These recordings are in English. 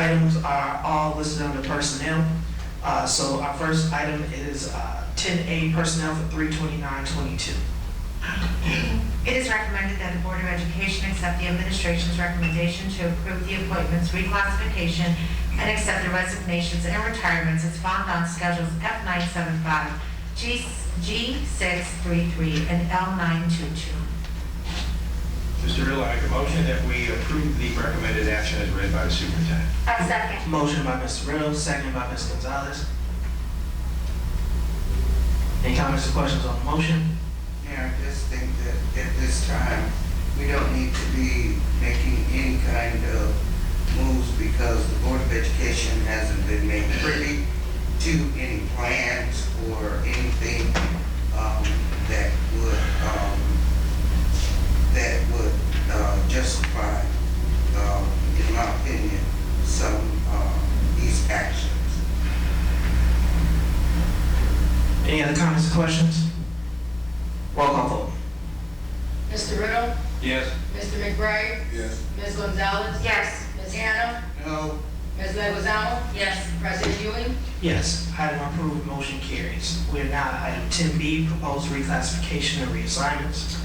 items are all listed under personnel. So our first item is 10A personnel for 3/29/22. It is recommended that the Board of Education accept the administration's recommendation to approve the appointments, reclassification, and accept the resignations and retirements as found on schedules F975, G633, and L922. Mr. Riddle, I make a motion that we approve the recommended action as read by the superintendent. I second. Motion by Mr. Riddle, second by Ms. Gonzalez. Any comments or questions on the motion? Yeah, I just think that at this time, we don't need to be making any kind of moves because the Board of Education hasn't been made privy to any plans or anything that would justify, in my opinion, these actions. Any other comments or questions? Roll call vote. Mr. Riddle, Yes. Mr. McBride, Yes. Ms. Gonzalez, Yes. Ms. Hannah, No. Ms. Leguizamo, Yes. President Ewing. Yes, item approved, motion carries. We are now at item 10B, proposed reclassification and reassignments.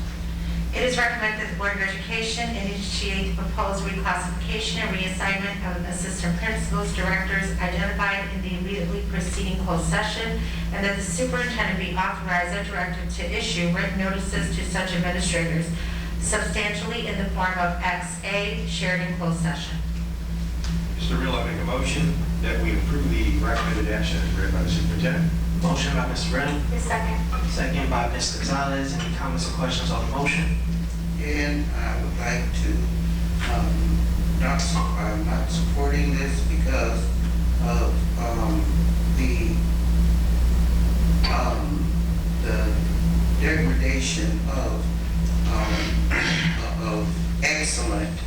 It is recommended that the Board of Education initiate the proposed reclassification and reassignment of assistant principals, directors identified in the immediately preceding closed session, and that the superintendent be authorized and directed to issue written notices to such administrators substantially in the form of XA shared in closed session. Mr. Riddle, I make a motion that we approve the recommended action as read by the superintendent. Motion by Mr. Riddle, The second. second by Ms. Gonzalez. Any comments or questions on the motion? And I would like to, I'm not supporting this because of the degradation of excellent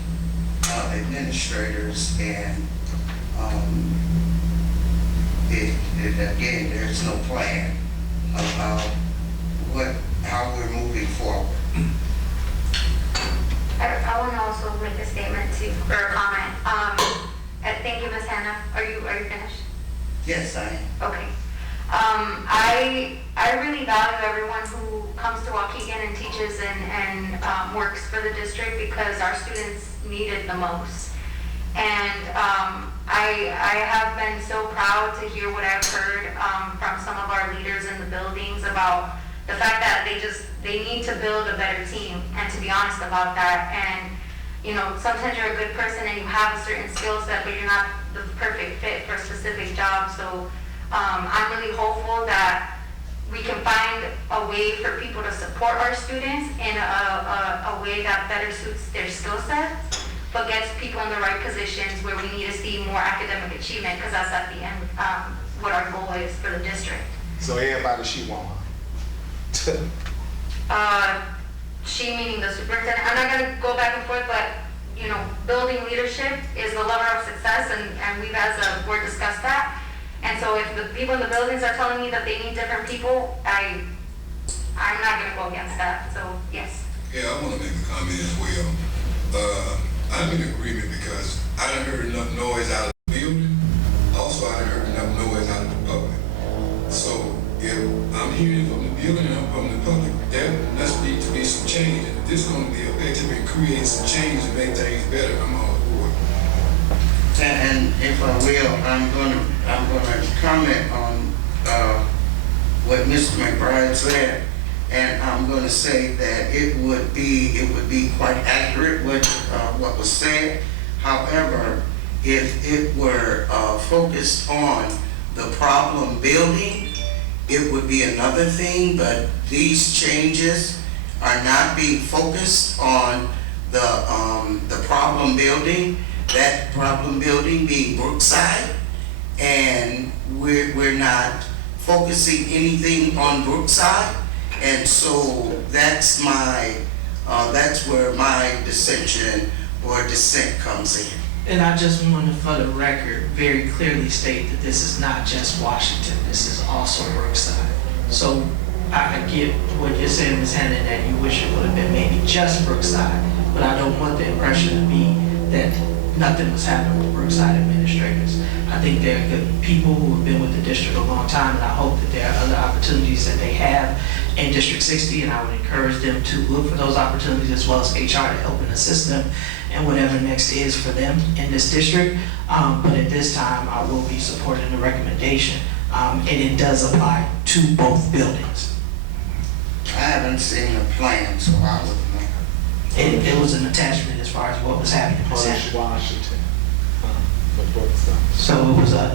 administrators, and again, there's no plan about how we're moving forward. I want to also make a statement or a comment. Thank you, Ms. Hannah. Are you finished? Yes, I am. Okay. I really value everyone who comes to Waukegan and teaches and works for the district because our students need it the most. And I have been so proud to hear what I've heard from some of our leaders in the buildings about the fact that they need to build a better team, and to be honest about that. And you know, sometimes you're a good person and you have a certain skill set, but you're not the perfect fit for a specific job. So I'm really hopeful that we can find a way for people to support our students in a way that better suits their skill sets, but gets people in the right positions where we need to see more academic achievement, because that's at the end what our goal is for the district. So everybody she want. She meaning the superintendent. I'm not going to go back and forth, but you know, building leadership is the lever of success, and we've as a board discussed that. And so if the people in the buildings are telling me that they need different people, I'm not going to go against that. So yes. Yeah, I want to make a comment as well. I'm in agreement because I done heard enough noise out of the building. Also, I done heard enough noise out of the public. So if I'm hearing from the building and from the public, there must need to be some change. And if this is going to be effective and create some change and make things better, I'm all for it. And if I will, I'm gonna comment on what Mr. McBride said, and I'm gonna say that it would be quite accurate what was said. However, if it were focused on the problem building, it would be another thing. But these changes are not being focused on the problem building. That problem building being Brookside, and we're not focusing anything on Brookside, and so that's where my dissension or dissent comes in. And I just want to, for the record, very clearly state that this is not just Washington, this is also Brookside. So I get what you're saying, Ms. Hannah, that you wish it would have been maybe just Brookside, but I don't want the impression to be that nothing was happening with Brookside administration. think they're good people who have been with the district a long time, and I hope that there are other opportunities that they have in District 60, and I would encourage them to look for those opportunities as well as HR to help and assist them and whatever next is for them in this district. But at this time, I will be supporting the recommendation, and it does apply to both buildings. I haven't seen the plan, so I wouldn't know. It was an attachment as far as what was happening. Orange Washington. For both sides. So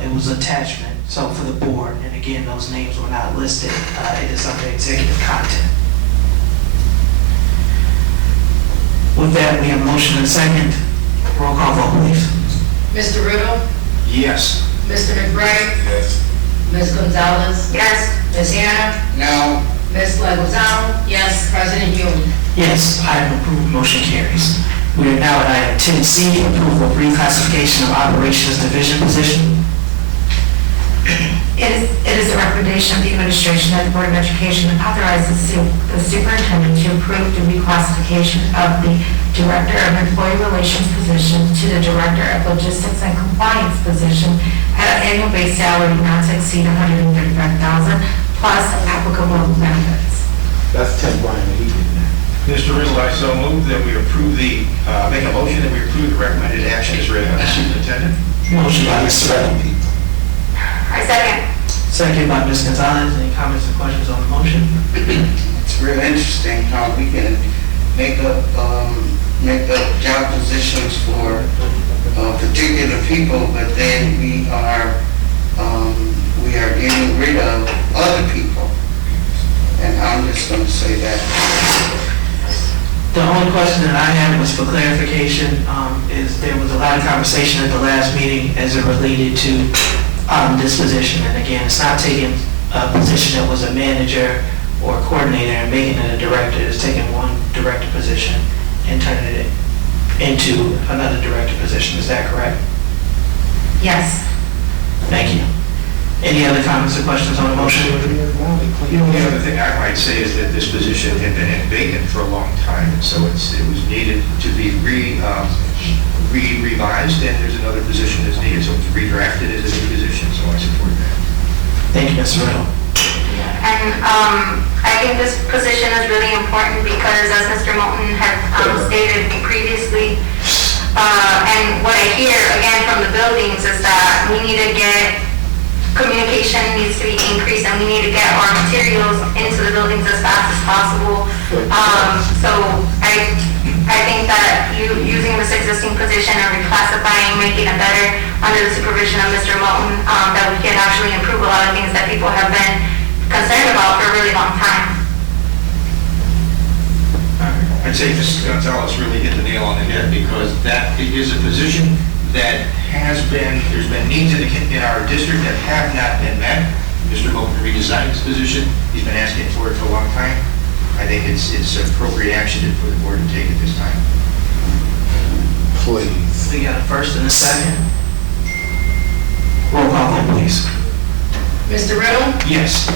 it was attachment, so for the board, and again, those names were not listed, it is under executive content. With that, we have a motion and a second. Roll call vote, please. Mr. Riddle, Yes. Mr. McBride, Yes. Ms. Gonzalez, Yes. Ms. Hannah, No, Ms. Lozano, yes, President Ewing. Yes, item approved, motion carries. We are now at item 10C, approval of reclassification of operations division position. It is the recommendation of the administration that the Board of Education authorize the superintendent to approve the reclassification of the Director of Employee Relations position to the Director of Logistics and Compliance position at an annual base salary not to exceed $135,000 plus applicable benefits. That's Tim Bryant, he did that. Mr. Riddle, I so move that we approve make a motion that we approve the recommended action as read by the superintendent. Motion by Mr. Riddle. I second. Second by Ms. Gonzalez. Any comments or questions on the motion? it's real interesting how we can make up job positions for particular people, but then we are getting rid of other people. And I'm just going to say that. The only question that I had was for clarification, is there was a lot of conversation at the last meeting as it related to this position. And again, it's not taking a position that was a manager or a coordinator and making it a director. It's taking one director position and turning it into another director position. Is that correct? Yes. Thank you. Any other comments or questions on the motion? The only other thing I might say is that this position had been vacant for a long time, and so it was needed to be revised, and there's another position that's needed, so it's redrafted as a new position, so I support that. Thank you, Mr. Riddle. And I think this position is really important because, as Mr. Moulton had stated previously, and what I hear again from the buildings is that we need to get, communication needs to be increased, and we need to get our materials into the buildings as fast as possible. So I think that using this existing position and reclassifying, making it better under the supervision of Mr. Moulton, that we can actually improve a lot of things that people have been concerned about for a really long time. I'd say Mrs. Gonzalez really hit the nail on the head, because that is a position that there's been needs in our district that have not been met. Mr. Moulton redesigned this position. He's been asking for it for a long time. I think it's appropriate action for the board to take at this time. Please. We got a first and a second. Roll call vote, please. Mr. Riddle, Yes.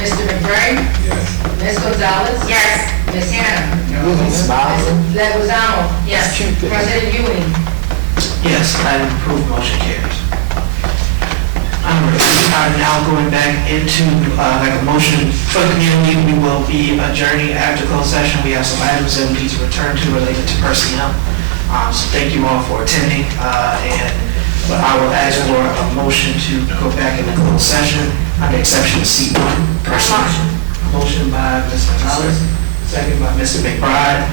Mr. McBride, Yes. Ms. Gonzalez, Yes. Ms. Hannah, Ms. Smiling. Ms. Lozano, Yes. President Ewing. Yes, item approved, motion carries. We are now going back into like a motion for the community. We will be adjourning after closed session. We have some items that we need to return to related to personnel. So thank you all for attending, and I will ask for a motion to go back into closed session under exception C1 personnel. Motion by Ms. Gonzalez, second by Mr. McBride.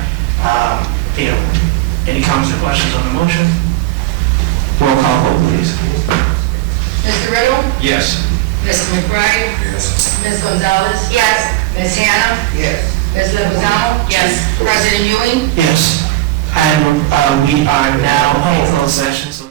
Any comments or questions on the motion? Roll call vote, please. Mr. Riddle, Yes. Mr. McBride, Yes. Ms. Gonzalez, Yes. Ms. Hannah, Yes. Ms. Lozano, Yes. President Ewing. Yes. And we are now in closed session. So